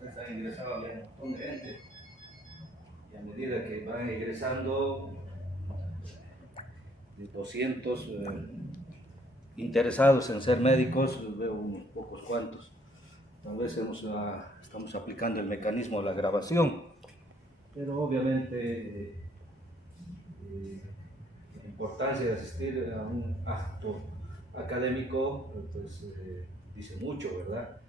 ustedes han ingresado ya un montón de gente, y a medida que van ingresando, de 200 interesados en ser médicos, veo unos pocos cuantos. Tal vez estamos aplicando el mecanismo de la grabación, pero obviamente la importancia de asistir a un acto académico pues, dice mucho, ¿verdad?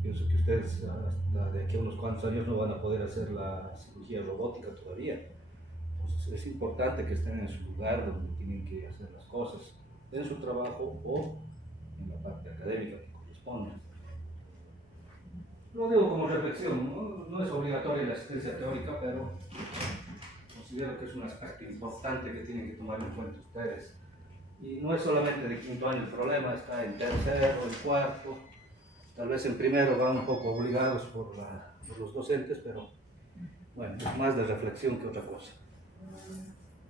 Pienso que ustedes hasta de aquí a unos cuantos años no van a poder hacer la cirugía robótica todavía. Entonces es importante que estén en su lugar donde tienen que hacer las cosas, en su trabajo o en la parte académica que corresponde. Lo digo como reflexión, no es obligatoria la asistencia teórica, pero considero que es un aspecto importante que tienen que tomar en cuenta ustedes. Y no es solamente de quinto año el problema, está en tercero, en cuarto, tal vez en primero van un poco obligados por los docentes, pero bueno, es más de reflexión que otra cosa.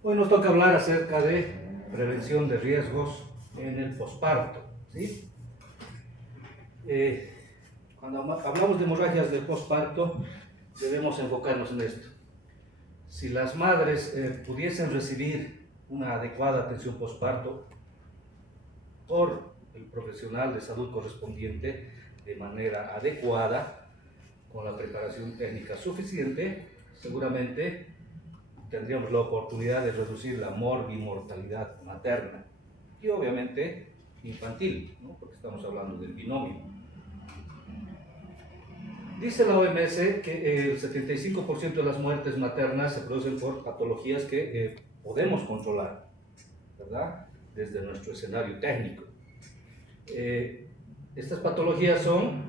Hoy nos toca hablar acerca de prevención de riesgos en el posparto, ¿sí? Cuando hablamos de hemorragias del posparto, debemos enfocarnos en esto. Si las madres pudiesen recibir una adecuada atención posparto por el profesional de salud correspondiente de manera adecuada, con la preparación técnica suficiente, seguramente tendríamos la oportunidad de reducir la morbimortalidad materna y obviamente infantil, ¿no? Porque estamos hablando del binomio. Dice la OMS que el 75% de las muertes maternas se producen por patologías que podemos controlar, ¿verdad? Desde nuestro escenario técnico. Estas patologías son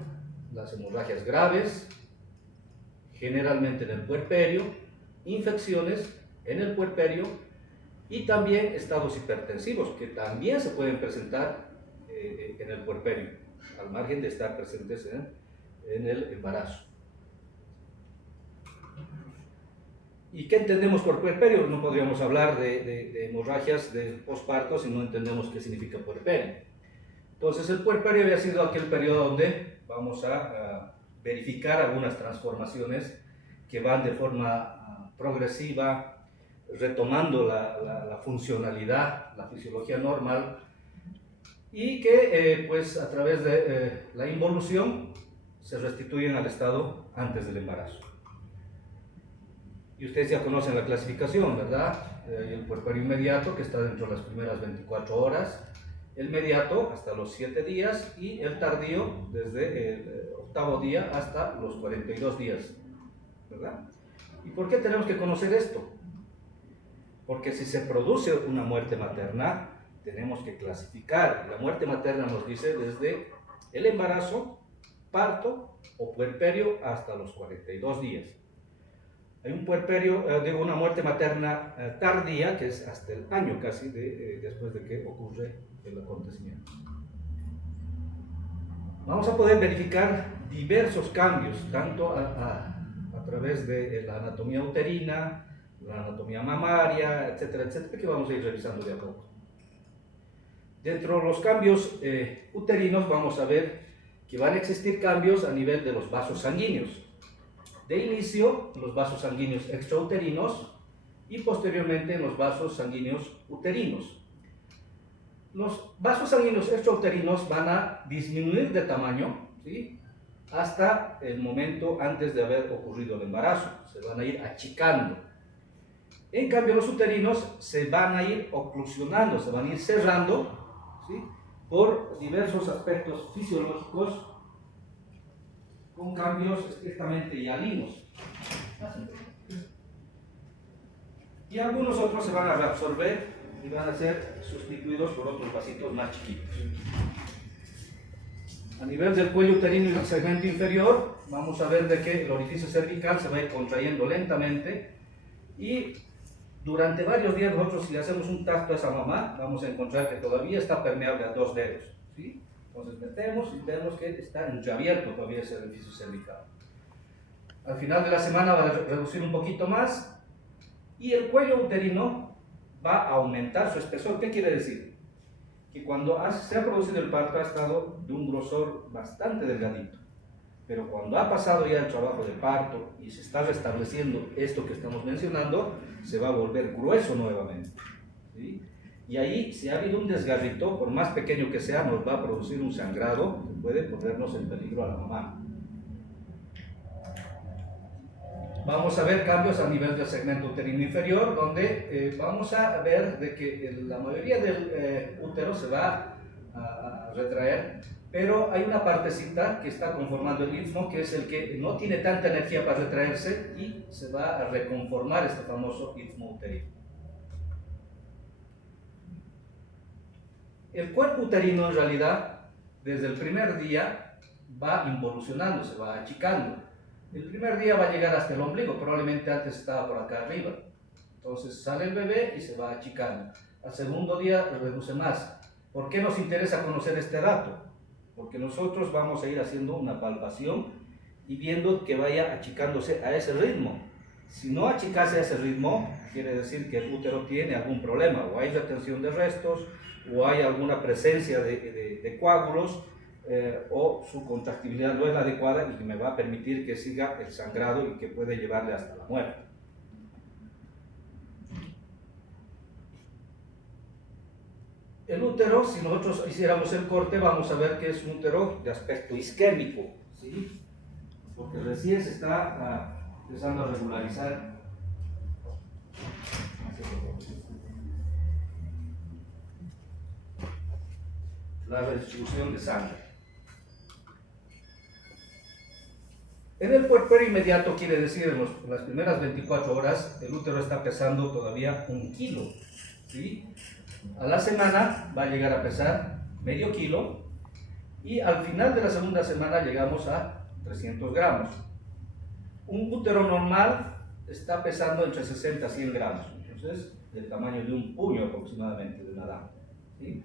las hemorragias graves, generalmente en el puerperio, infecciones en el puerperio y también estados hipertensivos que también se pueden presentar en el puerperio, al margen de estar presentes en el embarazo. ¿Y qué entendemos por puerperio? No podríamos hablar de hemorragias del posparto si no entendemos qué significa puerperio. Entonces el puerperio había sido aquel periodo donde vamos a verificar algunas transformaciones que van de forma progresiva, retomando la funcionalidad, la fisiología normal, y que pues a través de la involución se restituyen al estado antes del embarazo. Y ustedes ya conocen la clasificación, ¿verdad? El puerperio inmediato, que está dentro de las primeras 24 horas, el mediato hasta los 7 días y el tardío desde el octavo día hasta los 42 días, ¿verdad? ¿Y por qué tenemos que conocer esto? Porque si se produce una muerte materna, tenemos que clasificar. La muerte materna nos dice desde el embarazo, parto o puerperio hasta los 42 días. Hay un puerperio, una muerte materna tardía, que es hasta el año casi después de que ocurre el acontecimiento. Vamos a poder verificar diversos cambios, tanto a través de la anatomía uterina, la anatomía mamaria, etcétera, etcétera, que vamos a ir revisando de a poco. Dentro de los cambios uterinos vamos a ver que van a existir cambios a nivel de los vasos sanguíneos. De inicio, los vasos sanguíneos extrauterinos y posteriormente en los vasos sanguíneos uterinos. Los vasos sanguíneos extrauterinos van a disminuir de tamaño, ¿sí?, hasta el momento antes de haber ocurrido el embarazo. Se van a ir achicando. En cambio, los uterinos se van a ir oclusionando, se van a ir cerrando, ¿sí?, por diversos aspectos fisiológicos con cambios estrictamente hialinos. Y algunos otros se van a reabsorber y van a ser sustituidos por otros vasitos más chiquitos. A nivel del cuello uterino y del segmento inferior, vamos a ver de que el orificio cervical se va a ir contrayendo lentamente y durante varios días nosotros, si le hacemos un tacto a esa mamá, vamos a encontrar que todavía está permeable a 2 dedos, ¿sí? Entonces metemos y vemos que está entreabierto todavía ese orificio cervical. Al final de la semana va a reducir un poquito más y el cuello uterino va a aumentar su espesor. ¿Qué quiere decir? Que cuando se ha producido el parto ha estado de un grosor bastante delgadito. Pero cuando ha pasado ya el trabajo de parto y se está restableciendo esto que estamos mencionando, se va a volver grueso nuevamente, ¿sí? Y ahí, si ha habido un desgarrito, por más pequeño que sea, nos va a producir un sangrado que puede ponernos en peligro a la mamá. Vamos a ver cambios a nivel del segmento uterino inferior, donde vamos a ver de que la mayoría del útero se va a retraer, pero hay una partecita que está conformando el istmo, que es el que no tiene tanta energía para retraerse y se va a reconformar este famoso istmo uterino. El cuerpo uterino en realidad, desde el primer día, va involucionando, se va achicando. El primer día va a llegar hasta el ombligo, probablemente antes estaba por acá arriba. Entonces sale el bebé y se va achicando. Al segundo día reduce más. ¿Por qué nos interesa conocer este dato? Porque nosotros vamos a ir haciendo una palpación y viendo que vaya achicándose a ese ritmo. Si no achicase a ese ritmo, quiere decir que el útero tiene algún problema, o hay retención de restos, o hay alguna presencia de coágulos, o su contractibilidad no es la adecuada y me va a permitir que siga el sangrado y que puede llevarle hasta la muerte. El útero, si nosotros hiciéramos el corte, vamos a ver que es un útero de aspecto isquémico, ¿sí? Porque recién se está empezando a regularizar. La redistribución de sangre. En el puerperio inmediato, quiere decir en las primeras 24 horas, el útero está pesando todavía 1 kilo, ¿sí? A la semana va a llegar a pesar medio kilo y al final de la segunda semana llegamos a 300 gramos. Un útero normal está pesando entre 60 a 100 gramos, entonces del tamaño de un puño aproximadamente de una dama, ¿sí?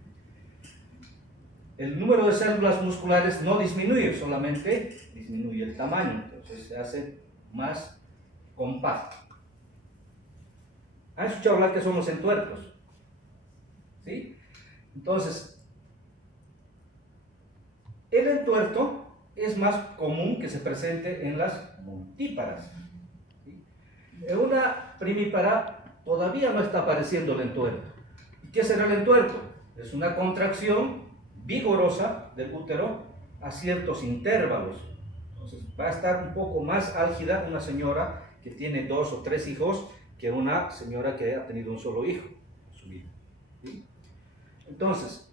El número de células musculares no disminuye, solamente disminuye el tamaño, entonces se hace más compacto. ¿Han escuchado hablar que son los entuertos? ¿Sí? Entonces, el entuerto es más común que se presente en las multíparas, ¿sí? En una primípara todavía no está apareciendo el entuerto. ¿Y qué será el entuerto? Es una contracción vigorosa del útero a ciertos intervalos. Entonces va a estar un poco más álgida una señora que tiene 2 o 3 hijos que una señora que ha tenido un solo hijo en su vida, ¿sí? Entonces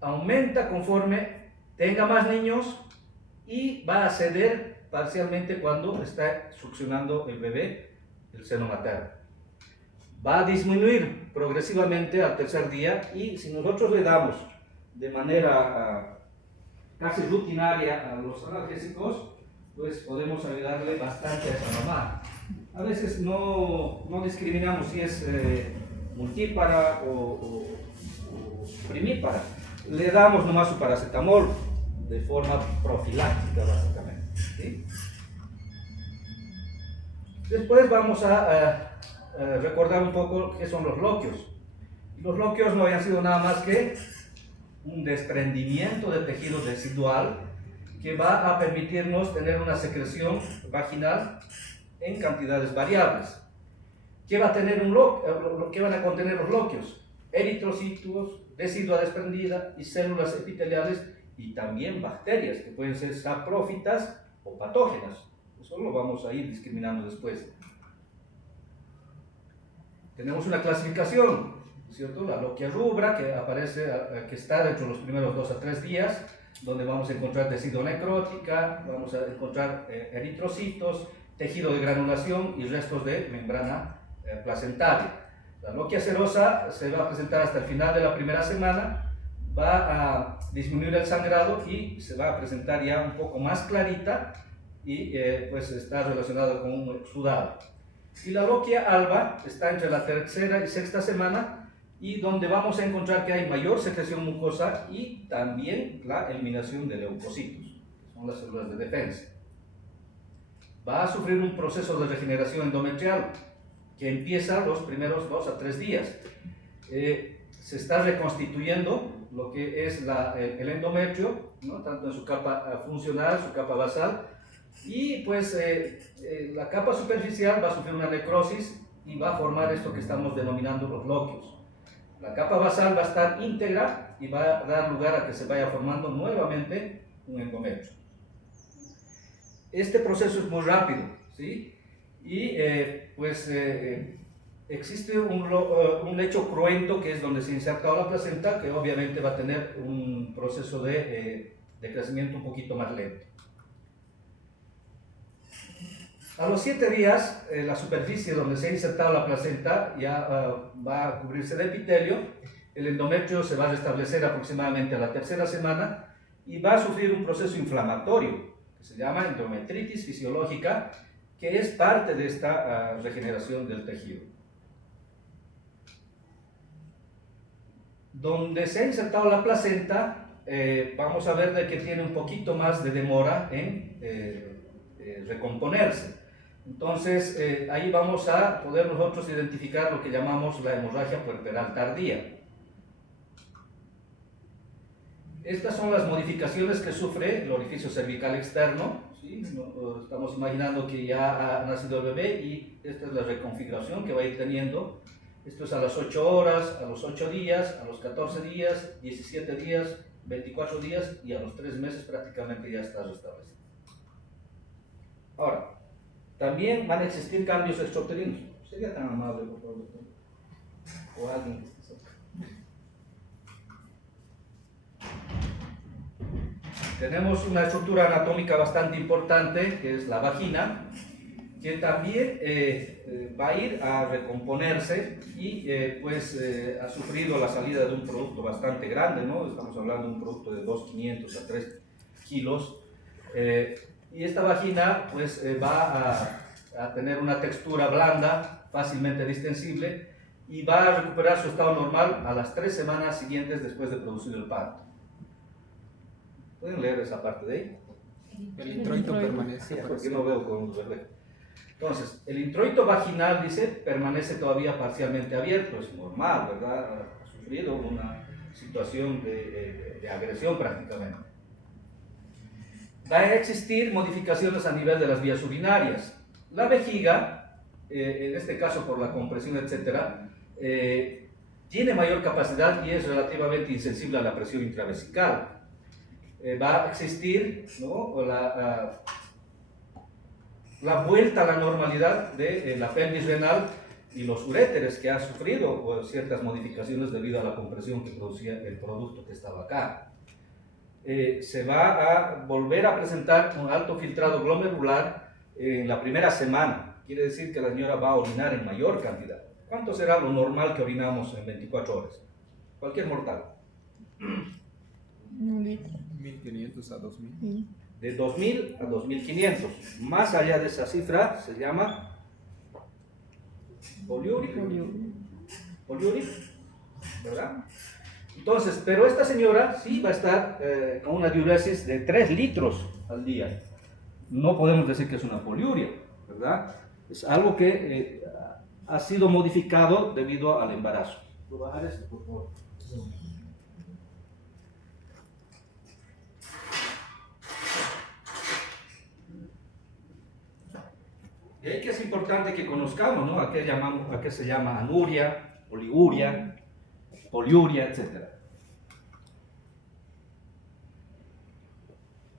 aumenta conforme tenga más niños y va a ceder parcialmente cuando está succionando el bebé el seno materno. Va a disminuir progresivamente al tercer día y si nosotros le damos de manera casi rutinaria a los analgésicos, pues podemos ayudarle bastante a esa mamá. A veces no discriminamos si es multípara o primípara. Le damos nomás su paracetamol de forma profiláctica básicamente, ¿sí? Después vamos a recordar un poco qué son los loquios. Los loquios no habían sido nada más que un desprendimiento de tejido residual que va a permitirnos tener una secreción vaginal en cantidades variables. ¿Qué va a tener qué van a contener los loquios? Eritrocitos, decidua desprendida y células epiteliales y también bacterias que pueden ser saprófitas o patógenas. Eso lo vamos a ir discriminando después. Tenemos una clasificación, ¿cierto? La loquia rubra, que aparece, que está dentro de los primeros 2 a 3 días, donde vamos a encontrar decidua necrótica, vamos a encontrar eritrocitos, tejido de granulación y restos de membrana placentaria. La loquia serosa se va a presentar hasta el final de la primera semana, va a disminuir el sangrado y se va a presentar ya un poco más clarita y pues está relacionado con un sudado. Y la loquia alba está entre la tercera y sexta semana y donde vamos a encontrar que hay mayor secreción mucosa y también la eliminación de leucocitos, que son las células de defensa. Va a sufrir un proceso de regeneración endometrial que empieza los primeros 2 a 3 días. Se está reconstituyendo lo que es el endometrio, ¿no? Tanto en su capa funcional, su capa basal, y pues la capa superficial va a sufrir una necrosis y va a formar esto que estamos denominando los loquios. La capa basal va a estar íntegra y va a dar lugar a que se vaya formando nuevamente un endometrio. Este proceso es muy rápido, ¿sí? Y existe un lecho cruento, que es donde se inserta la placenta, que obviamente va a tener un proceso de crecimiento un poquito más lento. A los 7 días, la superficie donde se ha insertado la placenta ya va a cubrirse de epitelio. El endometrio se va a restablecer aproximadamente a la 3ª semana y va a sufrir un proceso inflamatorio que se llama endometritis fisiológica, que es parte de esta regeneración del tejido. Donde se ha insertado la placenta, vamos a ver de que tiene un poquito más de demora en recomponerse. Entonces, ahí vamos a poder nosotros identificar lo que llamamos la hemorragia puerperal tardía. Estas son las modificaciones que sufre el orificio cervical externo, ¿sí? Estamos imaginando que ya ha nacido el bebé y esta es la reconfiguración que va a ir teniendo. Esto es a las 8 horas, a los 8 días, a los 14 días, 17 días, 24 días y a los 3 meses prácticamente ya está restablecido. Ahora, también van a existir cambios extrauterinos. Sería tan amable, por favor, doctor. O alguien que esté cerca. Tenemos una estructura anatómica bastante importante, que es la vagina, que también va a ir a recomponerse y ha sufrido la salida de un producto bastante grande, ¿no? Estamos hablando de un producto de 2,500 a 3 kilos. Y esta vagina pues va a tener una textura blanda, fácilmente distensible, y va a recuperar su estado normal a las 3 semanas siguientes después de producir el parto. ¿Pueden leer esa parte de ahí? El introito permanece. Porque no veo con luz verde. Entonces, el introito vaginal, dice, permanece todavía parcialmente abierto, es normal, ¿verdad? Ha sufrido una situación de agresión prácticamente. Va a existir modificaciones a nivel de las vías urinarias. La vejiga, en este caso por la compresión, etcétera, tiene mayor capacidad y es relativamente insensible a la presión intravesical. Va a existir, ¿no?, la vuelta a la normalidad de la pelvis renal y los uréteres, que ha sufrido ciertas modificaciones debido a la compresión que producía el producto que estaba acá. Se va a volver a presentar un alto filtrado glomerular en la primera semana. Quiere decir que la señora va a orinar en mayor cantidad. ¿Cuánto será lo normal que orinamos en 24 horas? Cualquier mortal. 1.500 a 2.000. De 2.000 a 2.500. Más allá de esa cifra se llama poliúrico, ¿verdad? Entonces, pero esta señora sí va a estar con una diuresis de 3 litros al día. No podemos decir que es una poliuria, ¿verdad? Es algo que ha sido modificado debido al embarazo. ¿Puedo bajar esto, por favor? Y ahí que es importante que conozcamos, ¿no?, a qué se llama anuria, oliguria, poliuria, etc.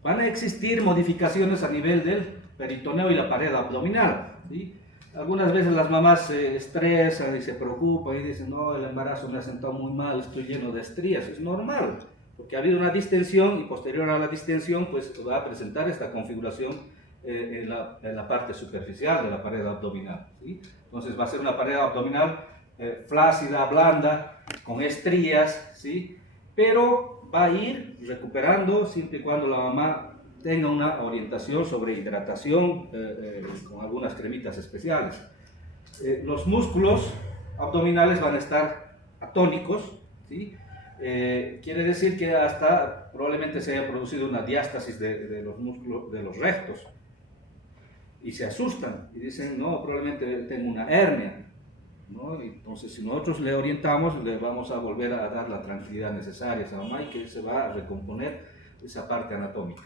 Van a existir modificaciones a nivel del peritoneo y la pared abdominal, ¿sí? Algunas veces las mamás se estresan y se preocupan y dicen: no, el embarazo me ha sentado muy mal, estoy lleno de estrías. Es normal, porque ha habido una distensión y posterior a la distensión pues va a presentar esta configuración en la parte superficial de la pared abdominal, ¿sí? Entonces va a ser una pared abdominal flácida, blanda, con estrías, ¿sí? Pero va a ir recuperando siempre y cuando la mamá tenga una orientación sobre hidratación con algunas cremitas especiales. Los músculos abdominales van a estar atónicos, ¿sí? Quiere decir que hasta probablemente se haya producido una diástasis de los músculos de los rectos. Y se asustan y dicen: no, probablemente tengo una hernia. ¿no? Entonces, si nosotros le orientamos, le vamos a volver a dar la tranquilidad necesaria a esa mamá y que se va a recomponer esa parte anatómica.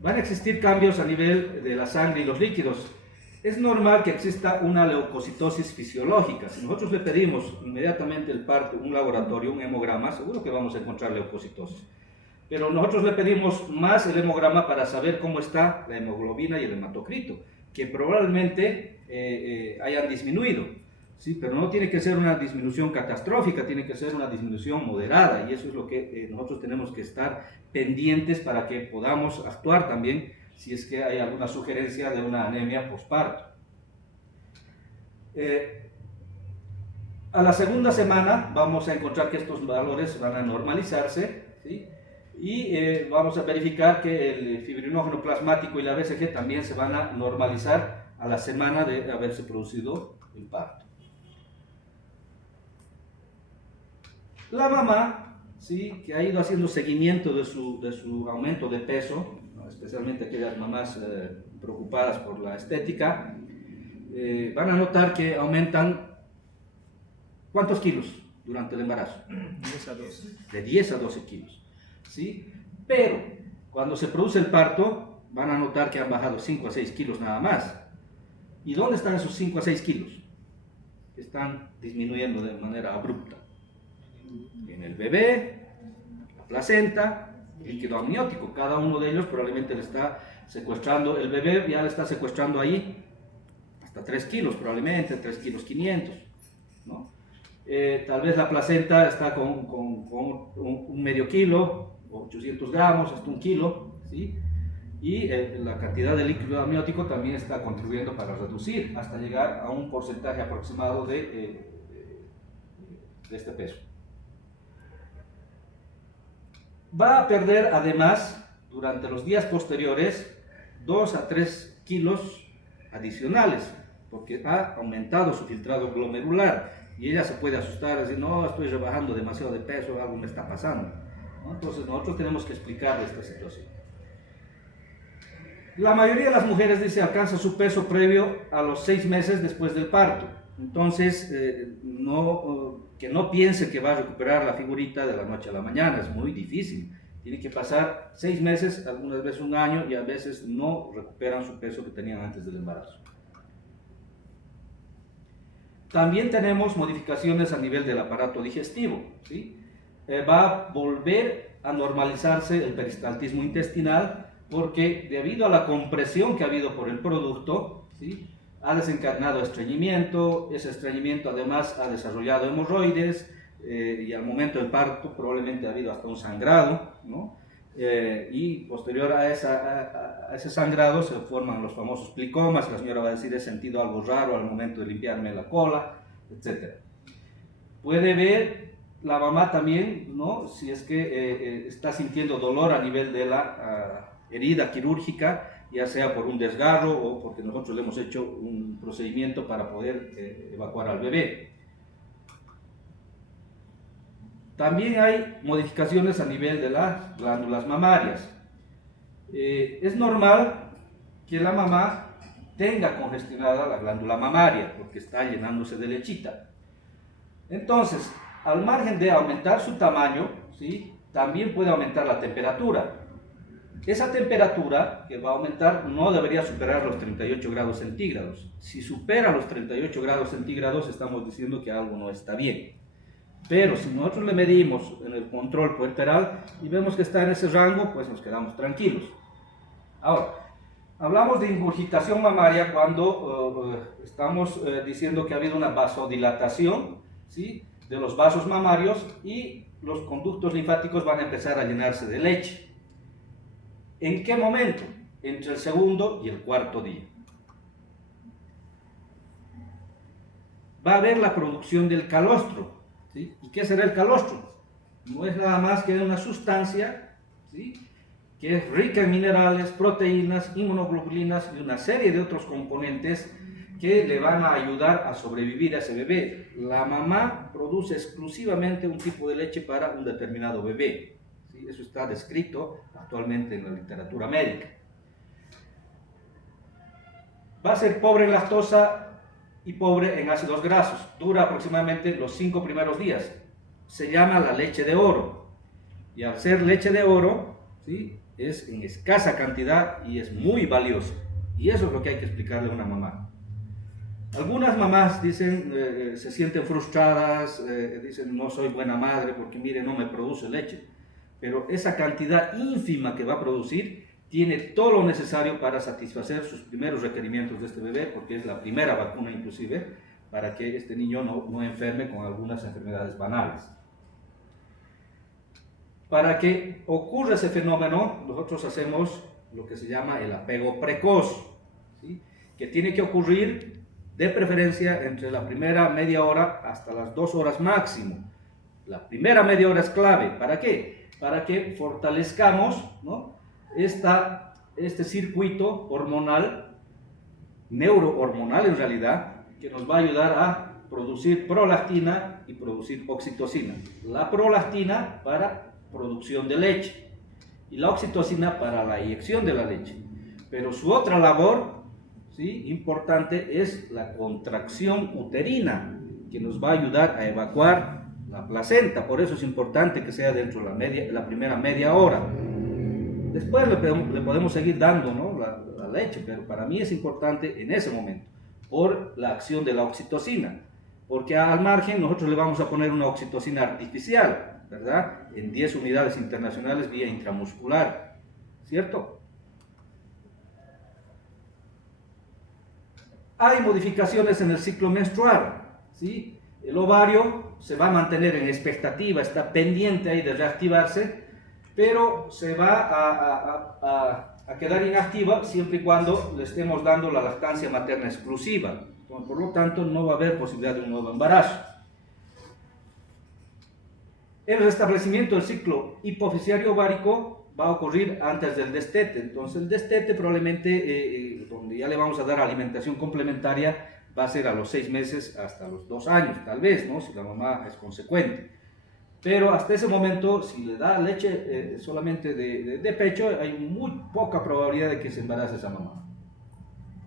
Van a existir cambios a nivel de la sangre y los líquidos. Es normal que exista una leucocitosis fisiológica. Si nosotros le pedimos inmediatamente el parto, un laboratorio, un hemograma, seguro que vamos a encontrar leucocitosis. Pero nosotros le pedimos más el hemograma para saber cómo está la hemoglobina y el hematocrito, que probablemente hayan disminuido, ¿sí? Pero no tiene que ser una disminución catastrófica, tiene que ser una disminución moderada, y eso es lo que nosotros tenemos que estar pendientes para que podamos actuar también si es que hay alguna sugerencia de una anemia posparto. A la segunda semana vamos a encontrar que estos valores van a normalizarse, ¿sí? Y vamos a verificar que el fibrinógeno plasmático y la BCG también se van a normalizar a la semana de haberse producido el parto. La mamá, ¿sí?, que ha ido haciendo seguimiento de su aumento de peso, ¿no?, especialmente aquellas mamás preocupadas por la estética, van a notar que aumentan ¿cuántos kilos durante el embarazo? 10 a 12. De 10 a 12 kilos. ¿Sí? Pero cuando se produce el parto, van a notar que han bajado 5 a 6 kilos nada más. ¿Y dónde están esos 5 a 6 kilos? Están disminuyendo de manera abrupta. En el bebé, la placenta, el líquido amniótico. Cada uno de ellos probablemente le está secuestrando, el bebé ya le está secuestrando ahí hasta 3 kilos probablemente, 3 kilos 500, ¿no? Tal vez la placenta está con un medio kilo, 800 gramos, hasta 1 kilo, ¿sí? Y la cantidad de líquido amniótico también está contribuyendo para reducir hasta llegar a un porcentaje aproximado de este peso. Va a perder además durante los días posteriores 2 a 3 kilos adicionales porque ha aumentado su filtrado glomerular. Y ella se puede asustar, decir, no, estoy rebajando demasiado de peso, algo me está pasando, ¿no? Entonces nosotros tenemos que explicarle esta situación. La mayoría de las mujeres, dice, alcanza su peso previo a los 6 meses después del parto. Entonces, que no piense que va a recuperar la figurita de la noche a la mañana, es muy difícil. Tiene que pasar 6 meses, algunas veces 1 año, y a veces no recuperan su peso que tenían antes del embarazo. También tenemos modificaciones a nivel del aparato digestivo, ¿sí? Va a volver a normalizarse el peristaltismo intestinal porque debido a la compresión que ha habido por el producto, ¿sí?, ha desencadenado estreñimiento, ese estreñimiento además ha desarrollado hemorroides y al momento del parto probablemente ha habido hasta un sangrado, ¿no? Y posterior a ese sangrado se forman los famosos plicomas. La señora va a decir, he sentido algo raro al momento de limpiarme la cola, etc. Puede ver la mamá también, ¿no?, si es que está sintiendo dolor a nivel de la herida quirúrgica, ya sea por un desgarro o porque nosotros le hemos hecho un procedimiento para poder evacuar al bebé. También hay modificaciones a nivel de las glándulas mamarias. Es normal que la mamá tenga congestionada la glándula mamaria porque está llenándose de lechita. Entonces, al margen de aumentar su tamaño, ¿sí?, también puede aumentar la temperatura. Esa temperatura que va a aumentar no debería superar los 38 grados centígrados. Si supera los 38 grados centígrados, estamos diciendo que algo no está bien. Pero si nosotros le medimos en el control puerperal y vemos que está en ese rango, pues nos quedamos tranquilos. Ahora, hablamos de ingurgitación mamaria cuando estamos diciendo que ha habido una vasodilatación, ¿sí?, de los vasos mamarios y los conductos linfáticos van a empezar a llenarse de leche. ¿En qué momento? Entre el segundo y el cuarto día. Va a haber la producción del calostro, ¿sí? ¿Y qué será el calostro? No es nada más que una sustancia, ¿sí?, que es rica en minerales, proteínas, inmunoglobulinas y una serie de otros componentes que le van a ayudar a sobrevivir a ese bebé. La mamá produce exclusivamente un tipo de leche para un determinado bebé, ¿sí? Eso está descrito actualmente en la literatura médica. Va a ser pobre en lactosa y pobre en ácidos grasos. Dura aproximadamente los 5 primeros días. Se llama la leche de oro. Y al ser leche de oro, ¿sí?, es en escasa cantidad y es muy valioso. Y eso es lo que hay que explicarle a una mamá. Algunas mamás dicen, se sienten frustradas, dicen no soy buena madre porque mire no me produce leche. Pero esa cantidad ínfima que va a producir tiene todo lo necesario para satisfacer sus primeros requerimientos de este bebé, porque es la primera vacuna inclusive para que este niño no enferme con algunas enfermedades banales. Para que ocurra ese fenómeno, nosotros hacemos lo que se llama el apego precoz, ¿sí?, que tiene que ocurrir de preferencia entre la primera media hora hasta las 2 horas máximo. La primera media hora es clave. ¿Para qué? Para que fortalezcamos, ¿no?, este circuito hormonal, neurohormonal en realidad, que nos va a ayudar a producir prolactina y producir oxitocina. La prolactina para producción de leche y la oxitocina para la eyección de la leche. Pero su otra labor, ¿sí?, importante es la contracción uterina, que nos va a ayudar a evacuar la placenta. Por eso es importante que sea dentro de la primera media hora. Después le podemos seguir dando, ¿no?, la leche, pero para mí es importante en ese momento, por la acción de la oxitocina, porque al margen nosotros le vamos a poner una oxitocina artificial, ¿verdad?, en 10 unidades internacionales vía intramuscular, ¿cierto? Hay modificaciones en el ciclo menstrual, ¿sí? El ovario se va a mantener en expectativa, está pendiente ahí de reactivarse, pero se va a quedar inactiva siempre y cuando le estemos dando la lactancia materna exclusiva. Entonces, por lo tanto, no va a haber posibilidad de un nuevo embarazo. El restablecimiento del ciclo hipoficiario ovárico va a ocurrir antes del destete. Entonces, el destete probablemente, donde ya le vamos a dar alimentación complementaria, va a ser a los 6 meses hasta los 2 años, tal vez, ¿no?, si la mamá es consecuente. Pero hasta ese momento, si le da leche solamente de pecho, hay muy poca probabilidad de que se embarace esa mamá.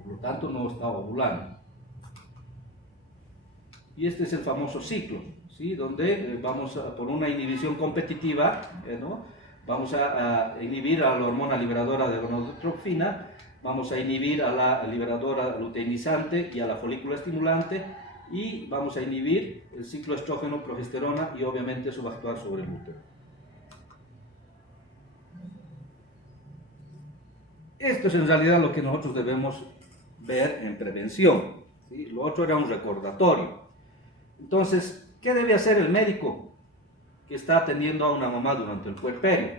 Por lo tanto, no está ovulando. Y este es el famoso ciclo, ¿sí?, donde vamos por una inhibición competitiva, ¿no?, vamos a inhibir a la hormona liberadora de gonadotropina, vamos a inhibir a la liberadora luteinizante y a la folícula estimulante, y vamos a inhibir el ciclo estrógeno-progesterona, y obviamente eso va a actuar sobre el útero. Esto es en realidad lo que nosotros debemos ver en prevención, ¿sí? Lo otro era un recordatorio. Entonces, ¿qué debe hacer el médico que está atendiendo a una mamá durante el puerperio?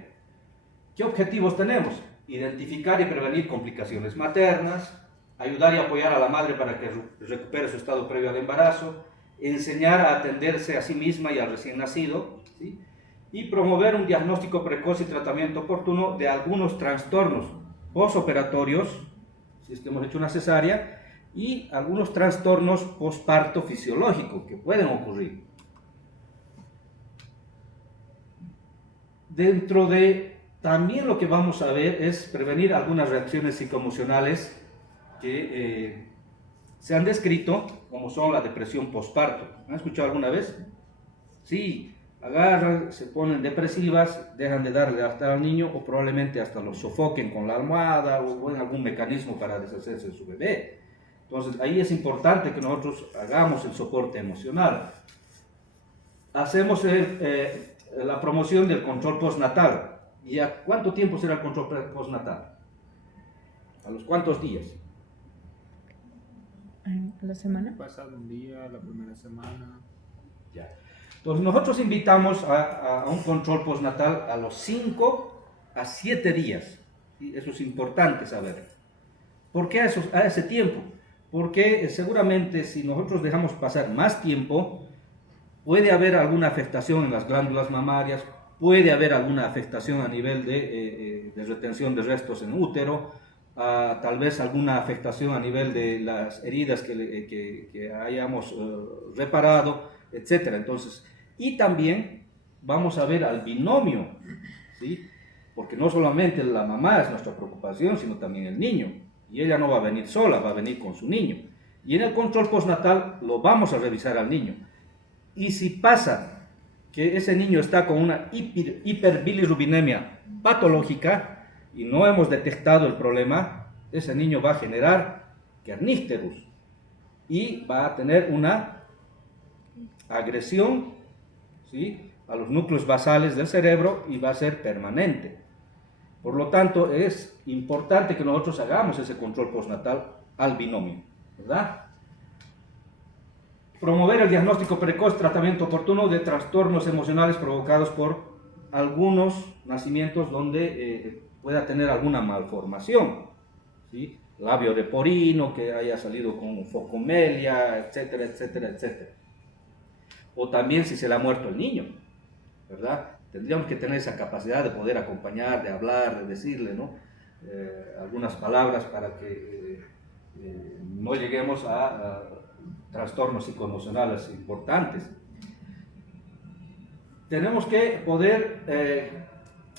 ¿Qué objetivos tenemos? Identificar y prevenir complicaciones maternas, ayudar y apoyar a la madre para que recupere su estado previo al embarazo, enseñar a atenderse a sí misma y al recién nacido, ¿sí?, y promover un diagnóstico precoz y tratamiento oportuno de algunos trastornos postoperatorios, si es que hemos hecho una cesárea, y algunos trastornos posparto fisiológico que pueden ocurrir. Dentro de también lo que vamos a ver es prevenir algunas reacciones psicoemocionales que se han descrito, como son la depresión posparto. ¿Han escuchado alguna vez? Sí, agarran, se ponen depresivas, dejan de darle hasta al niño, o probablemente hasta lo sofoquen con la almohada o en algún mecanismo para deshacerse de su bebé. Entonces ahí es importante que nosotros hagamos el soporte emocional. Hacemos la promoción del control postnatal. ¿Y a cuánto tiempo será el control postnatal? ¿A los cuántos días? ¿A la semana? Pasado un día, la primera semana. Ya. Entonces nosotros invitamos a un control postnatal a los 5 a 7 días. ¿Sí? Eso es importante saber. ¿Por qué a ese tiempo? Porque seguramente si nosotros dejamos pasar más tiempo, puede haber alguna afectación en las glándulas mamarias, puede haber alguna afectación a nivel de retención de restos en útero, tal vez alguna afectación a nivel de las heridas que hayamos reparado, etc. Entonces, y también vamos a ver al binomio, ¿sí? Porque no solamente la mamá es nuestra preocupación, sino también el niño. Y ella no va a venir sola, va a venir con su niño. Y en el control postnatal lo vamos a revisar al niño. Y si pasa que ese niño está con una hiperbilirrubinemia patológica y no hemos detectado el problema, ese niño va a generar kernícterus y va a tener una agresión, ¿sí?, a los núcleos basales del cerebro y va a ser permanente. Por lo tanto, es importante que nosotros hagamos ese control postnatal al binomio, ¿verdad? Promover el diagnóstico precoz, tratamiento oportuno de trastornos emocionales provocados por algunos nacimientos donde pueda tener alguna malformación, ¿sí? Labio leporino, que haya salido con focomelia, etcétera, etcétera, etcétera. O también si se le ha muerto el niño, ¿verdad? Tendríamos que tener esa capacidad de poder acompañar, de hablar, de decirle, ¿no?, algunas palabras para que no lleguemos a trastornos psicoemocionales importantes. Tenemos que poder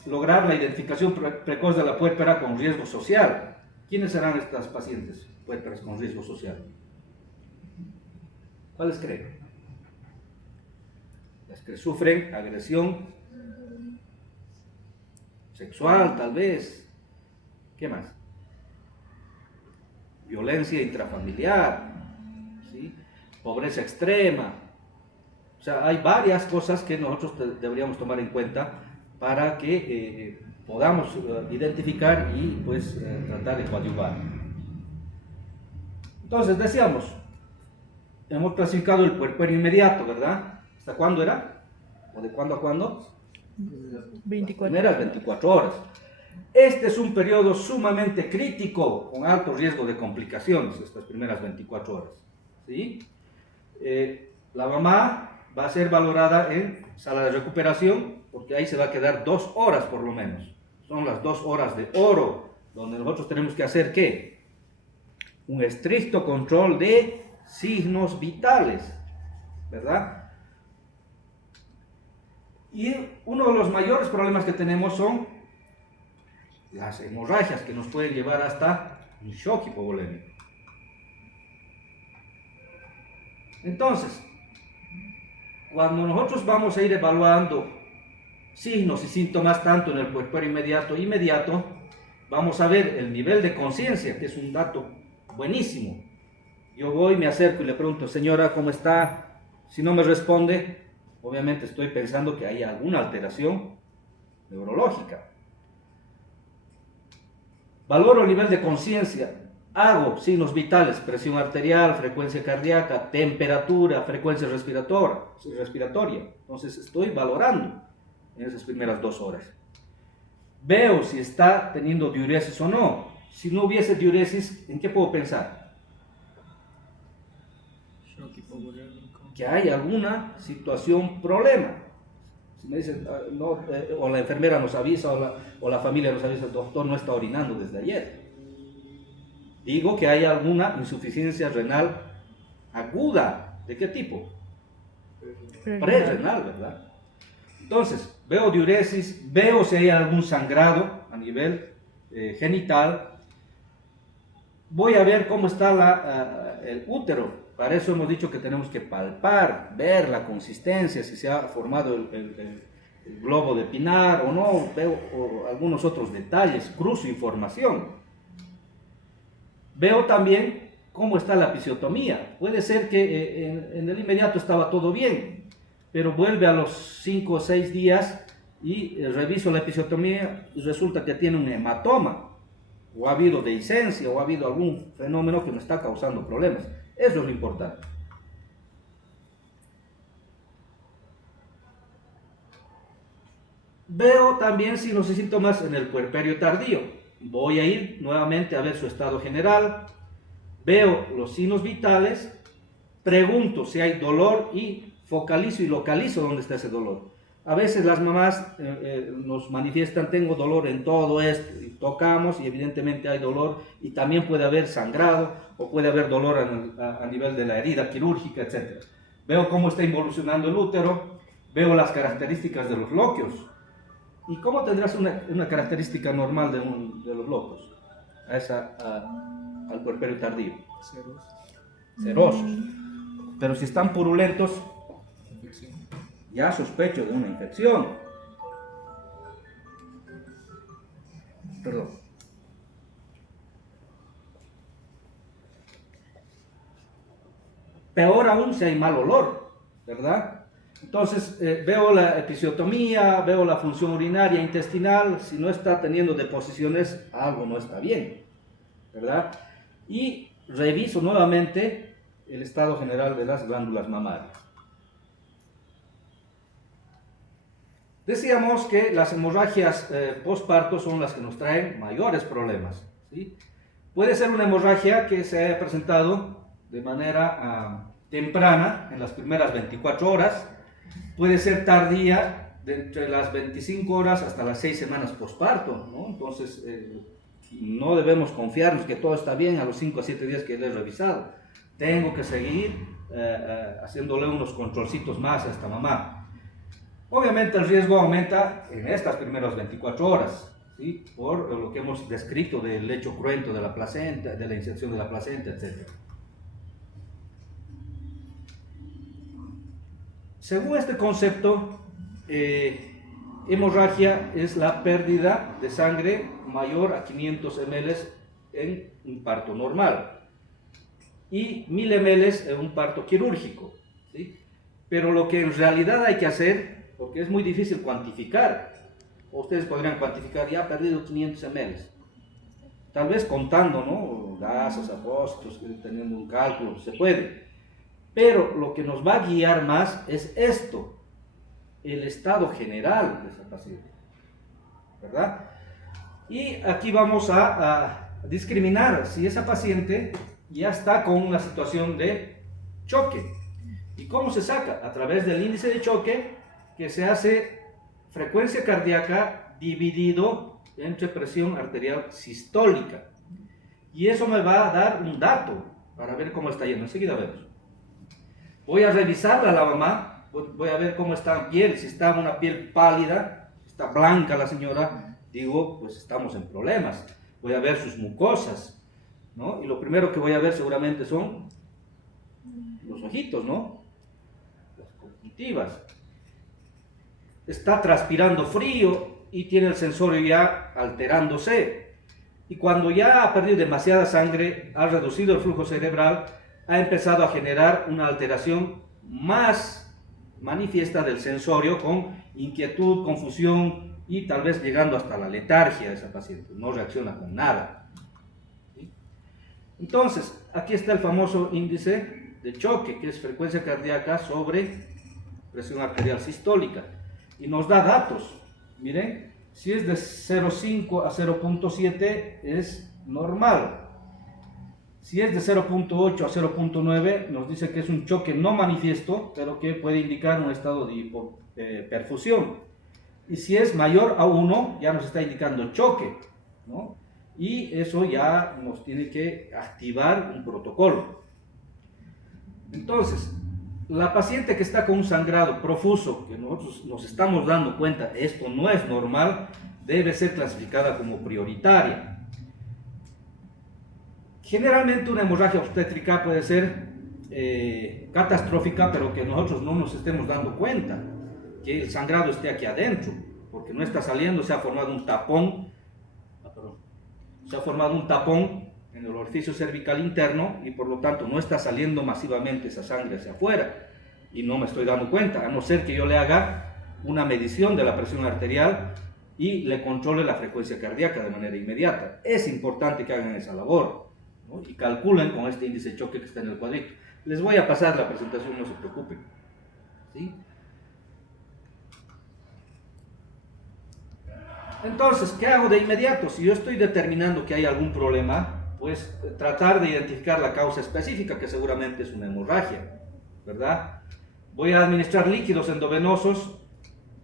lograr la identificación precoz de la puérpera con riesgo social. ¿Quiénes serán estas pacientes puérperas con riesgo social? ¿Cuáles creen? Las que sufren agresión sexual, tal vez. ¿Qué más? Violencia intrafamiliar, ¿sí? Pobreza extrema. O sea, hay varias cosas que nosotros deberíamos tomar en cuenta para que podamos identificar y pues tratar de coadyuvar. Entonces, decíamos, hemos clasificado el puerperio inmediato, ¿verdad? ¿Hasta cuándo era? ¿O de cuándo a cuándo? 24. Las primeras 24 horas. Este es un periodo sumamente crítico, con alto riesgo de complicaciones, estas primeras 24 horas, ¿sí? La mamá va a ser valorada en sala de recuperación, porque ahí se va a quedar 2 horas por lo menos. Son las 2 horas de oro, donde nosotros tenemos que hacer, ¿qué? Un estricto control de signos vitales, ¿verdad? Y uno de los mayores problemas que tenemos son las hemorragias, que nos pueden llevar hasta un shock hipovolémico. Entonces, cuando nosotros vamos a ir evaluando signos y síntomas tanto en el puerperio inmediato, vamos a ver el nivel de conciencia, que es un dato buenísimo. Yo voy, me acerco y le pregunto: señora, ¿cómo está? Si no me responde, obviamente estoy pensando que hay alguna alteración neurológica. Valoro el nivel de conciencia, hago signos vitales, presión arterial, frecuencia cardíaca, temperatura, frecuencia respiratoria. Entonces estoy valorando en esas primeras 2 horas. Veo si está teniendo diuresis o no. Si no hubiese diuresis, ¿en qué puedo pensar? Shock hipovolémico. Que hay alguna situación, problema. Si me dicen, no, o la enfermera nos avisa o la familia nos avisa: el doctor no está orinando desde ayer. Digo que hay alguna insuficiencia renal aguda. ¿De qué tipo? Prerrenal, ¿verdad? Entonces, veo diuresis, veo si hay algún sangrado a nivel genital. Voy a ver cómo está el útero. Para eso hemos dicho que tenemos que palpar, ver la consistencia, si se ha formado el globo de Pinar o no. Veo algunos otros detalles, cruzo información. Veo también cómo está la episiotomía. Puede ser que en el inmediato estaba todo bien, pero vuelve a los 5 o 6 días y reviso la episiotomía y resulta que tiene un hematoma, o ha habido dehiscencia, o ha habido algún fenómeno que me está causando problemas. Eso es lo importante. Veo también signos y síntomas en el puerperio tardío. Voy a ir nuevamente a ver su estado general. Veo los signos vitales. Pregunto si hay dolor y focalizo y localizo dónde está ese dolor. A veces las mamás nos manifiestan: tengo dolor en todo esto, y tocamos y evidentemente hay dolor, y también puede haber sangrado o puede haber dolor a nivel de la herida quirúrgica, etc. Veo cómo está involucionando el útero, veo las características de los lóqueos. ¿Y cómo tendrás una característica normal de los lóqueos al puerperio tardío? serosos. Pero si están purulentos, Infección. ya sospecho de una infección. Perdón. Peor aún si hay mal olor, ¿verdad? Entonces veo la episiotomía, veo la función urinaria, intestinal, si no está teniendo deposiciones, algo no está bien, ¿verdad? Y reviso nuevamente el estado general de las glándulas mamarias. Decíamos que las hemorragias postparto son las que nos traen mayores problemas, ¿sí? Puede ser una hemorragia que se haya presentado de manera temprana, en las primeras 24 horas, puede ser tardía, de entre las 25 horas hasta las 6 semanas postparto, ¿no? Entonces, no debemos confiarnos que todo está bien a los 5 a 7 días que le he revisado. Tengo que seguir haciéndole unos controlcitos más a esta mamá. Obviamente el riesgo aumenta en estas primeras 24 horas, ¿sí? Por lo que hemos descrito del lecho cruento de la placenta, de la inserción de la placenta, etc. Según este concepto, hemorragia es la pérdida de sangre mayor a 500 ml en un parto normal y 1000 ml en un parto quirúrgico, ¿sí? Pero lo que en realidad hay que hacer, porque es muy difícil cuantificar, ustedes podrían cuantificar, ya ha perdido 500 ml, tal vez contando, ¿no? Gases, apósitos, teniendo un cálculo, se puede. Pero lo que nos va a guiar más es esto, el estado general de esa paciente, ¿verdad? Y aquí vamos a discriminar si esa paciente ya está con una situación de choque. ¿Y cómo se saca? A través del índice de choque, que se hace frecuencia cardíaca dividido entre presión arterial sistólica. Y eso me va a dar un dato para ver cómo está yendo. Enseguida vemos. Voy a revisarla a la mamá, voy a ver cómo está la piel, si está una piel pálida, está blanca la señora, digo, pues estamos en problemas. Voy a ver sus mucosas, ¿no? Y lo primero que voy a ver seguramente son los ojitos, ¿no? Las conjuntivas. Está transpirando frío y tiene el sensorio ya alterándose. Y cuando ya ha perdido demasiada sangre, ha reducido el flujo cerebral, ha empezado a generar una alteración más manifiesta del sensorio con inquietud, confusión y tal vez llegando hasta la letargia de esa paciente. No reacciona con nada. ¿Sí? Entonces, aquí está el famoso índice de choque, que es frecuencia cardíaca sobre presión arterial sistólica. Y nos da datos. Miren, si es de 0,5 a 0,7 es normal. Si es de 0,8 a 0,9 nos dice que es un choque no manifiesto, pero que puede indicar un estado de hipoperfusión. Y si es mayor a 1, ya nos está indicando choque, ¿no? Y eso ya nos tiene que activar un protocolo. Entonces, la paciente que está con un sangrado profuso, que nosotros nos estamos dando cuenta, esto no es normal, debe ser clasificada como prioritaria. Generalmente una hemorragia obstétrica puede ser catastrófica, pero que nosotros no nos estemos dando cuenta, que el sangrado esté aquí adentro, porque no está saliendo, se ha formado un tapón, en el orificio cervical interno y por lo tanto no está saliendo masivamente esa sangre hacia afuera y no me estoy dando cuenta, a no ser que yo le haga una medición de la presión arterial y le controle la frecuencia cardíaca de manera inmediata. Es importante que hagan esa labor, ¿no? Y calculen con este índice de choque que está en el cuadrito. Les voy a pasar la presentación, no se preocupen, ¿sí? Entonces, ¿qué hago de inmediato? Si yo estoy determinando que hay algún problema, pues tratar de identificar la causa específica, que seguramente es una hemorragia, ¿verdad? Voy a administrar líquidos endovenosos,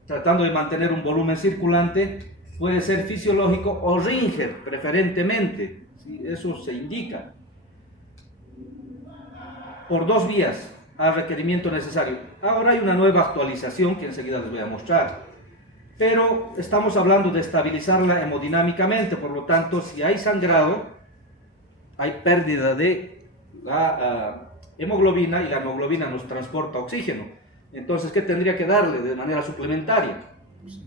tratando de mantener un volumen circulante, puede ser fisiológico o Ringer, preferentemente, ¿sí? Eso se indica. Por 2 vías, a requerimiento necesario. Ahora hay una nueva actualización que enseguida les voy a mostrar. Pero estamos hablando de estabilizarla hemodinámicamente, por lo tanto, si hay sangrado, hay pérdida de la hemoglobina y la hemoglobina nos transporta oxígeno. Entonces, ¿qué tendría que darle de manera suplementaria? Pues,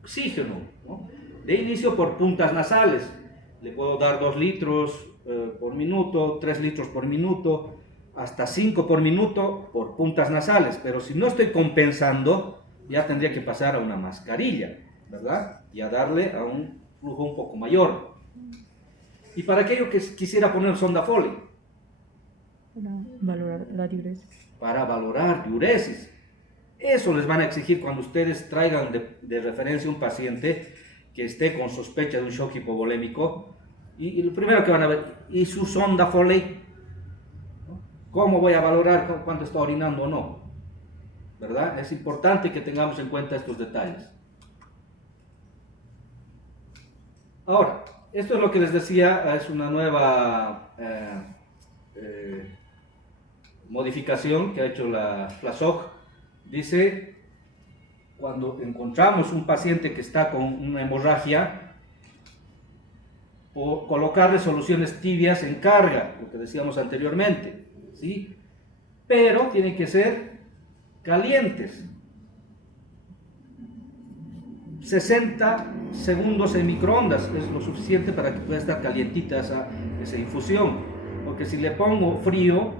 oxígeno, ¿no? De inicio por puntas nasales. Le puedo dar 2 litros por minuto, 3 litros por minuto, hasta 5 por minuto por puntas nasales. Pero si no estoy compensando, ya tendría que pasar a una mascarilla, ¿verdad? Y a darle a un flujo un poco mayor. Y para aquello que quisiera poner sonda Foley, Para valorar la diuresis. para valorar diuresis. Eso les van a exigir cuando ustedes traigan de referencia un paciente que esté con sospecha de un shock hipovolémico. Y lo primero que van a ver, ¿y su sonda Foley? ¿Cómo voy a valorar cuánto está orinando o no? ¿Verdad? Es importante que tengamos en cuenta estos detalles. Ahora, esto es lo que les decía, es una nueva modificación que ha hecho la FLASOC. Dice, cuando encontramos un paciente que está con una hemorragia, o colocarle soluciones tibias en carga, lo que decíamos anteriormente, ¿sí? Pero tienen que ser calientes. 60 segundos en microondas es lo suficiente para que pueda estar calientita esa infusión, porque si le pongo frío,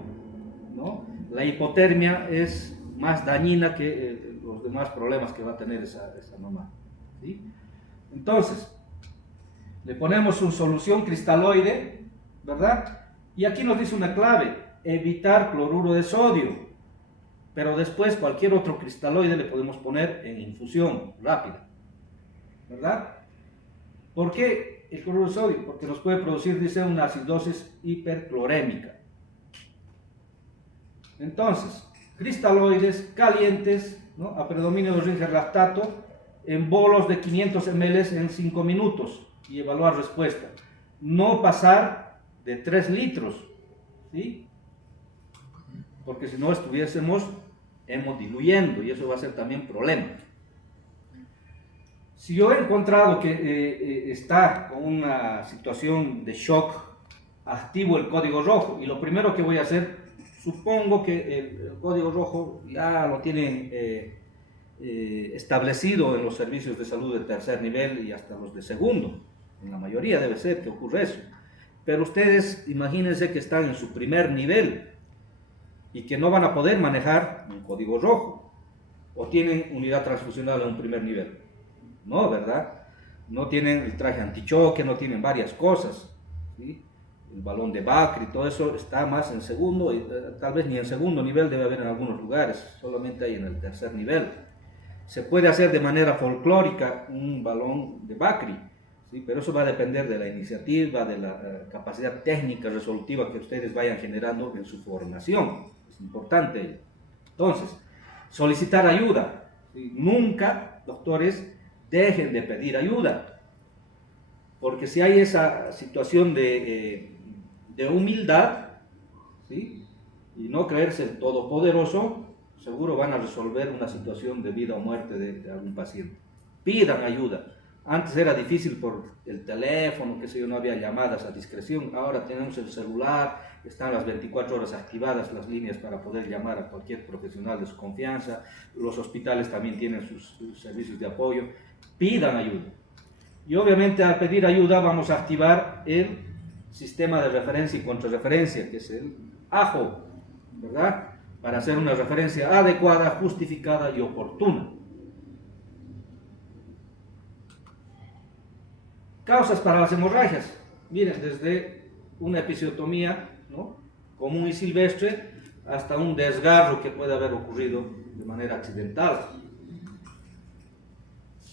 ¿no? La hipotermia es más dañina que los demás problemas que va a tener esa mamá, ¿sí? Entonces, le ponemos una solución cristaloide, ¿verdad? Y aquí nos dice una clave, evitar cloruro de sodio, pero después cualquier otro cristaloide le podemos poner en infusión rápida, ¿verdad? ¿Por qué el cloruro de sodio? Porque nos puede producir, dice, una acidosis hiperclorémica. Entonces, cristaloides calientes, ¿no? A predominio de Ringer lactato, en bolos de 500 ml en 5 minutos y evaluar respuesta. No pasar de 3 litros, ¿sí? Porque si no estuviésemos hemodiluyendo y eso va a ser también problema. Si yo he encontrado que está con una situación de shock, activo el código rojo y lo primero que voy a hacer, supongo que el código rojo ya lo tienen establecido en los servicios de salud de tercer nivel y hasta los de segundo. En la mayoría debe ser que ocurre eso. Pero ustedes imagínense que están en su primer nivel y que no van a poder manejar un código rojo o tienen unidad transfusional en un primer nivel. No, ¿verdad? No tienen el traje antichoque, no tienen varias cosas, ¿sí? El balón de Bacri, todo eso está más en segundo, y tal vez ni en segundo nivel debe haber en algunos lugares, solamente hay en el tercer nivel. Se puede hacer de manera folclórica un balón de Bacri, ¿sí? Pero eso va a depender de la iniciativa, de la capacidad técnica resolutiva que ustedes vayan generando en su formación. Es importante. Entonces, solicitar ayuda, ¿sí? Nunca, doctores, dejen de pedir ayuda, porque si hay esa situación de humildad, ¿sí? Y no creerse el todopoderoso, seguro van a resolver una situación de vida o muerte de algún paciente. Pidan ayuda. Antes era difícil por el teléfono, qué sé yo, no había llamadas a discreción. Ahora tenemos el celular, están las 24 horas activadas las líneas para poder llamar a cualquier profesional de su confianza. Los hospitales también tienen sus servicios de apoyo. Pidan ayuda. Y obviamente al pedir ayuda vamos a activar el sistema de referencia y contrarreferencia, que es el AJO, ¿verdad? Para hacer una referencia adecuada, justificada y oportuna. Causas para las hemorragias. Miren, desde una episiotomía, ¿no?, común y silvestre, hasta un desgarro que puede haber ocurrido de manera accidental.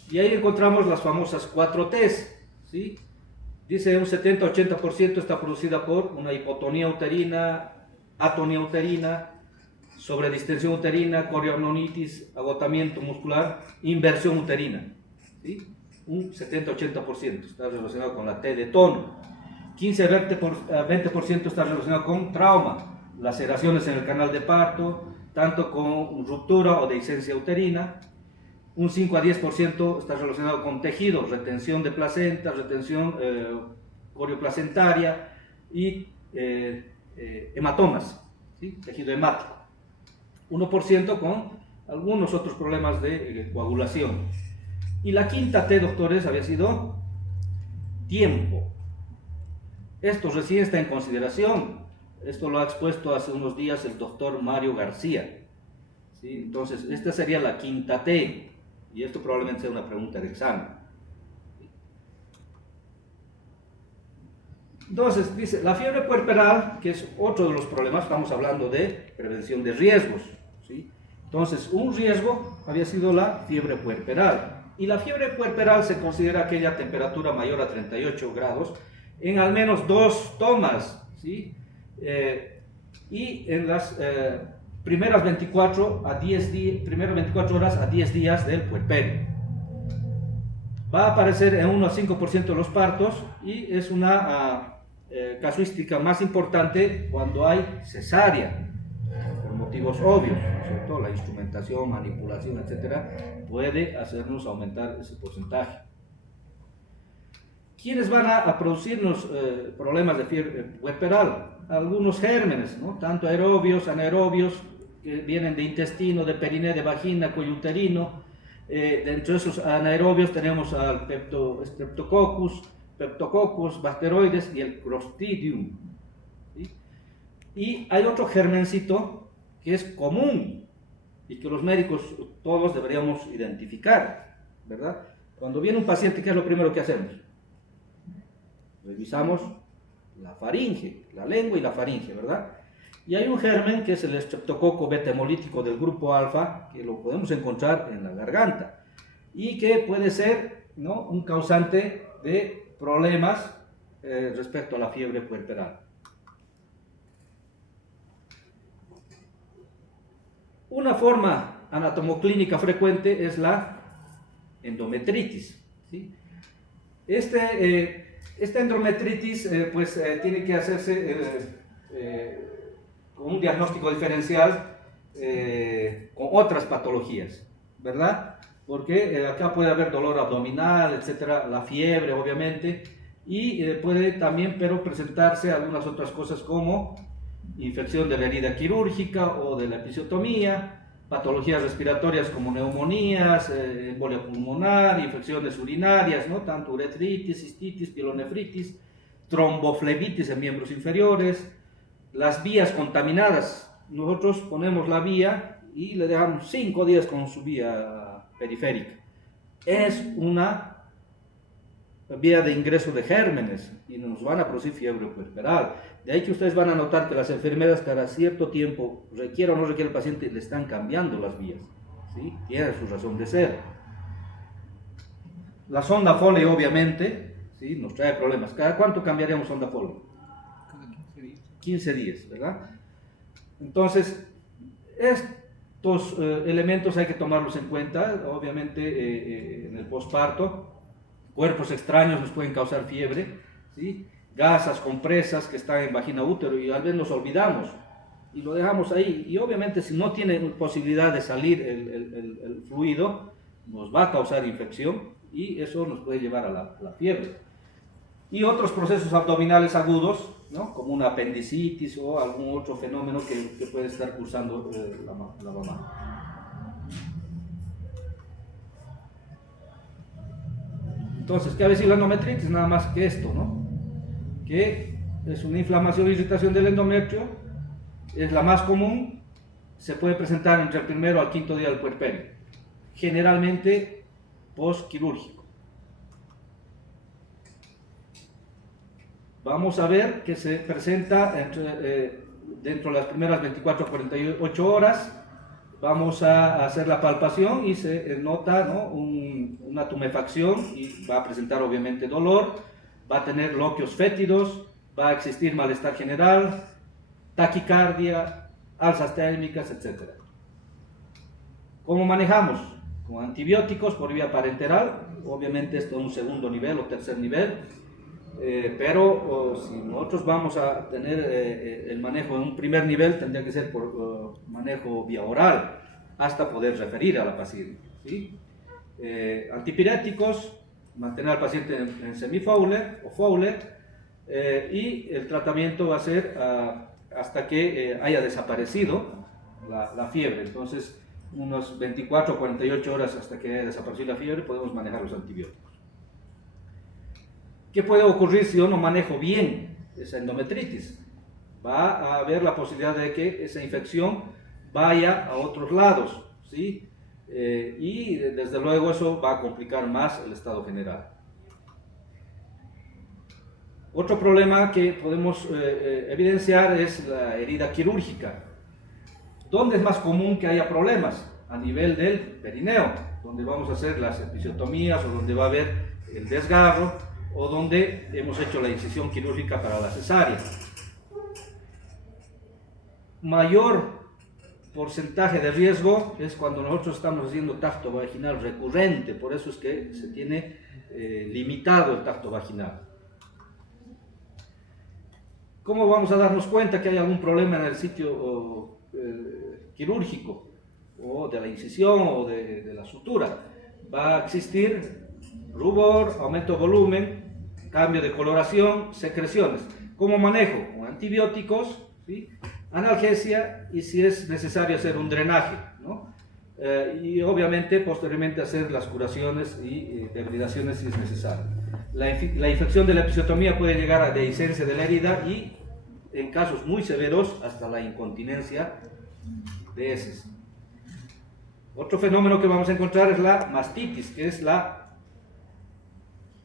Y ahí encontramos las famosas 4 T's, ¿sí? Dice un 70-80% está producida por una hipotonía uterina, atonía uterina, sobredistensión uterina, coriamnionitis, agotamiento muscular, inversión uterina, ¿sí? Un 70-80% está relacionado con la T de tono. 15-20% está relacionado con trauma, laceraciones en el canal de parto, tanto con ruptura o dehiscencia uterina. Un 5-10% está relacionado con tejidos, retención de placenta, retención corioplacentaria y hematomas. ¿sí? Tejido hemático. 1% con algunos otros problemas de coagulación. Y la quinta T, doctores, había sido tiempo. Esto recién está en consideración. Esto lo ha expuesto hace unos días el doctor Mario García. ¿Sí? Entonces, esta sería la quinta T. Y esto probablemente sea una pregunta de examen. Entonces, dice, la fiebre puerperal, que es otro de los problemas, estamos hablando de prevención de riesgos. ¿Sí? Entonces, un riesgo había sido la fiebre puerperal. Y la fiebre puerperal se considera aquella temperatura mayor a 38 grados en al menos 2 tomas, ¿sí? Y en las primeras 24 horas a 10 días del puerperio. Va a aparecer en 1 a 5% de los partos y es una casuística más importante cuando hay cesárea, por motivos obvios, ¿no es cierto? La instrumentación, manipulación, etcétera, puede hacernos aumentar ese porcentaje. ¿Quiénes van a producirnos problemas de fiebre puerperal? Algunos gérmenes, ¿no? Tanto aerobios, anaerobios, que vienen de intestino, de periné, de vagina, cuello uterino. Dentro de esos anaerobios tenemos al Streptococcus, Bacteroides y el Clostridium. ¿Sí? Y hay otro germencito que es común y que los médicos todos deberíamos identificar, ¿verdad? Cuando viene un paciente, ¿qué es lo primero que hacemos? Revisamos la faringe, la lengua y la faringe, ¿verdad? Y hay un germen que es el estreptococo beta hemolítico del grupo alfa, que lo podemos encontrar en la garganta y que puede ser, ¿no?, un causante de problemas respecto a la fiebre puerperal. Una forma anatomoclínica frecuente es la endometritis, ¿sí? Esta endometritis tiene que hacerse con un diagnóstico diferencial con otras patologías, ¿verdad? Porque acá puede haber dolor abdominal, etcétera, la fiebre, obviamente, y puede también, pero presentarse algunas otras cosas como infección de la herida quirúrgica o de la episiotomía, patologías respiratorias como neumonías, embolia pulmonar, infecciones urinarias, ¿no?, tanto uretritis, cistitis, pielonefritis, tromboflebitis en miembros inferiores, las vías contaminadas. Nosotros ponemos la vía y le dejamos 5 días con su vía periférica. Es una vía de ingreso de gérmenes y nos van a producir fiebre puerperal. De ahí que ustedes van a notar que las enfermeras cada cierto tiempo, requiera o no requiera el paciente, le están cambiando las vías, ¿sí? Tiene su razón de ser. La sonda Foley, obviamente, ¿sí?, nos trae problemas. ¿Cada cuánto cambiaremos sonda Foley? Cada 15 días. 15 días, ¿verdad? Entonces, estos elementos hay que tomarlos en cuenta, obviamente en el posparto. Cuerpos extraños nos pueden causar fiebre, ¿sí? Gasas, compresas que están en vagina útero y a veces nos olvidamos y lo dejamos ahí. Y obviamente si no tiene posibilidad de salir el fluido, nos va a causar infección y eso nos puede llevar a la fiebre. Y otros procesos abdominales agudos, ¿no?, como una apendicitis o algún otro fenómeno que puede estar cursando la mamá. Entonces, ¿qué ha decir la endometritis? Nada más que esto, ¿no?, que es una inflamación o irritación del endometrio, es la más común, se puede presentar entre el primero al quinto día del puerperio, generalmente postquirúrgico. Vamos a ver que se presenta dentro de las primeras 24 a 48 horas. Vamos a hacer la palpación y se nota, ¿no?, una tumefacción y va a presentar obviamente dolor, va a tener loquios fétidos, va a existir malestar general, taquicardia, alzas térmicas, etc. ¿Cómo manejamos? Con antibióticos por vía parenteral, obviamente esto es un segundo nivel o tercer nivel, pero si nosotros vamos a tener el manejo en un primer nivel, tendría que ser por manejo vía oral, hasta poder referir a la paciente, ¿sí? Antipiréticos, mantener al paciente en semifowler o fowler, y el tratamiento va a ser hasta que haya desaparecido la fiebre. Entonces, unos 24 o 48 horas hasta que haya desaparecido la fiebre, podemos manejar los antibióticos. ¿Qué puede ocurrir si yo no manejo bien esa endometritis? Va a haber la posibilidad de que esa infección vaya a otros lados, ¿sí? Y desde luego eso va a complicar más el estado general. Otro problema que podemos evidenciar es la herida quirúrgica. ¿Dónde es más común que haya problemas? A nivel del perineo, donde vamos a hacer las episiotomías o donde va a haber el desgarro o donde hemos hecho la incisión quirúrgica para la cesárea. Mayor porcentaje de riesgo es cuando nosotros estamos haciendo tacto vaginal recurrente, por eso es que se tiene limitado el tacto vaginal. ¿Cómo vamos a darnos cuenta que hay algún problema en el sitio quirúrgico o de la incisión o de la sutura? Va a existir rubor, aumento de volumen, cambio de coloración, secreciones. ¿Cómo manejo? Con antibióticos, ¿sí? Analgesia y si es necesario hacer un drenaje, ¿no? Y obviamente posteriormente hacer las curaciones y debridaciones si es necesario. La infección de la episiotomía puede llegar a dehiscencia de la herida y en casos muy severos hasta la incontinencia de heces. Otro fenómeno que vamos a encontrar es la mastitis, que es la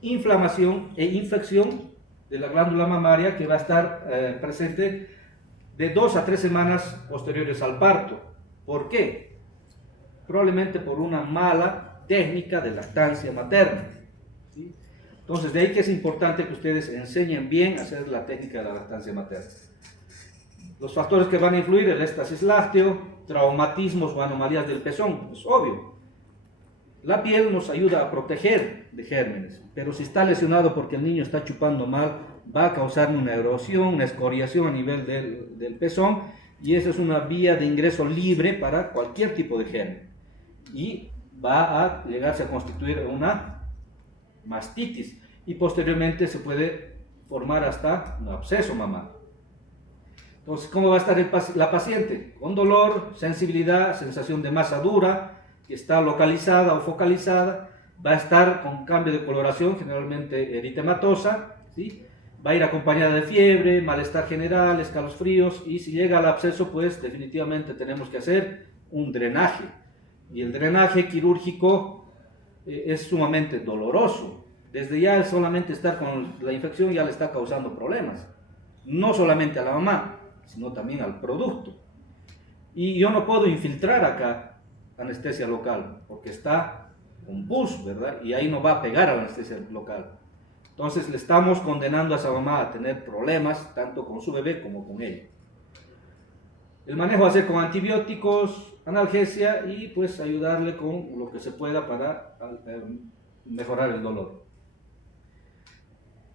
inflamación e infección de la glándula mamaria que va a estar presente de 2 a 3 semanas posteriores al parto. ¿Por qué? Probablemente por una mala técnica de lactancia materna, ¿sí? Entonces, de ahí que es importante que ustedes enseñen bien a hacer la técnica de la lactancia materna. Los factores que van a influir, el éxtasis lácteo, traumatismos o anomalías del pezón, es obvio. La piel nos ayuda a proteger de gérmenes, pero si está lesionado porque el niño está chupando mal, va a causar una erosión, una escoriación a nivel del pezón, y esa es una vía de ingreso libre para cualquier tipo de germen. Y va a llegarse a constituir una mastitis, y posteriormente se puede formar hasta un absceso mamal. Entonces, ¿cómo va a estar la paciente? Con dolor, sensibilidad, sensación de masa dura, que está localizada o focalizada, va a estar con cambio de coloración, generalmente eritematosa, ¿sí? Va a ir acompañada de fiebre, malestar general, escalofríos, y si llega al absceso, pues definitivamente tenemos que hacer un drenaje. Y el drenaje quirúrgico es sumamente doloroso. Desde ya el solamente estar con la infección ya le está causando problemas. No solamente a la mamá, sino también al producto. Y yo no puedo infiltrar acá anestesia local, porque está con pus, ¿verdad? Y ahí no va a pegar a la anestesia local. Entonces le estamos condenando a esa mamá a tener problemas, tanto con su bebé como con ella. El manejo va a ser con antibióticos, analgesia y pues ayudarle con lo que se pueda para mejorar el dolor.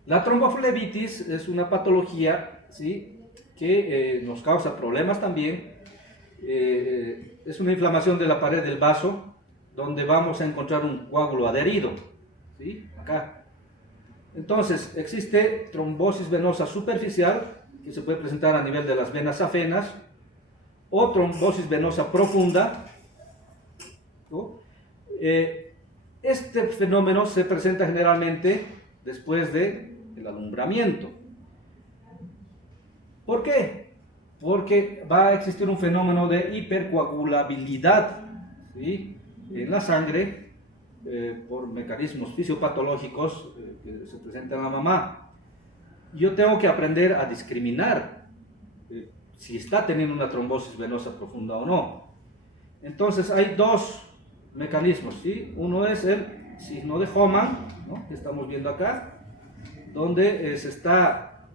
La tromboflebitis es una patología, ¿sí?, que nos causa problemas también. Es una inflamación de la pared del vaso, donde vamos a encontrar un coágulo adherido, ¿sí?, acá. Entonces, existe trombosis venosa superficial, que se puede presentar a nivel de las venas afenas, o trombosis venosa profunda, ¿no? Este fenómeno se presenta generalmente después del alumbramiento. ¿Por qué? Porque va a existir un fenómeno de hipercoagulabilidad, ¿sí?, en la sangre, por mecanismos fisiopatológicos que se presentan en la mamá. Yo tengo que aprender a discriminar si está teniendo una trombosis venosa profunda o no. Entonces hay dos mecanismos, ¿sí? Uno es el signo de Hohmann, ¿no?, que estamos viendo acá, donde se está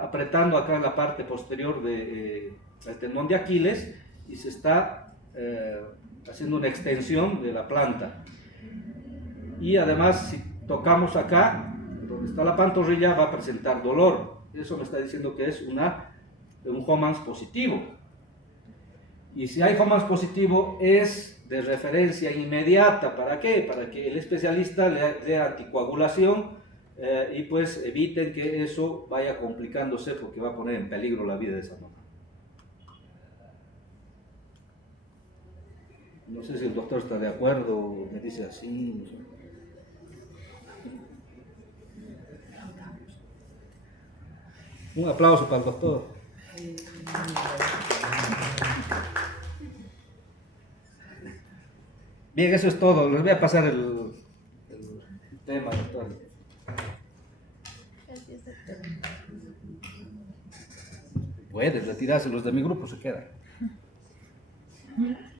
apretando acá en la parte posterior del tendón de Aquiles y se está haciendo una extensión de la planta. Y además, si tocamos acá, donde está la pantorrilla, va a presentar dolor. Eso me está diciendo que es un Hohmann positivo. Y si hay Hohmann positivo, es de referencia inmediata. ¿Para qué? Para que el especialista le dé anticoagulación y pues eviten que eso vaya complicándose, porque va a poner en peligro la vida de esa mamá. No sé si el doctor está de acuerdo o me dice así. No sé. Un aplauso para el doctor. Bien, eso es todo. Les voy a pasar el tema, doctor. Puedes retirarse, los de mi grupo se quedan.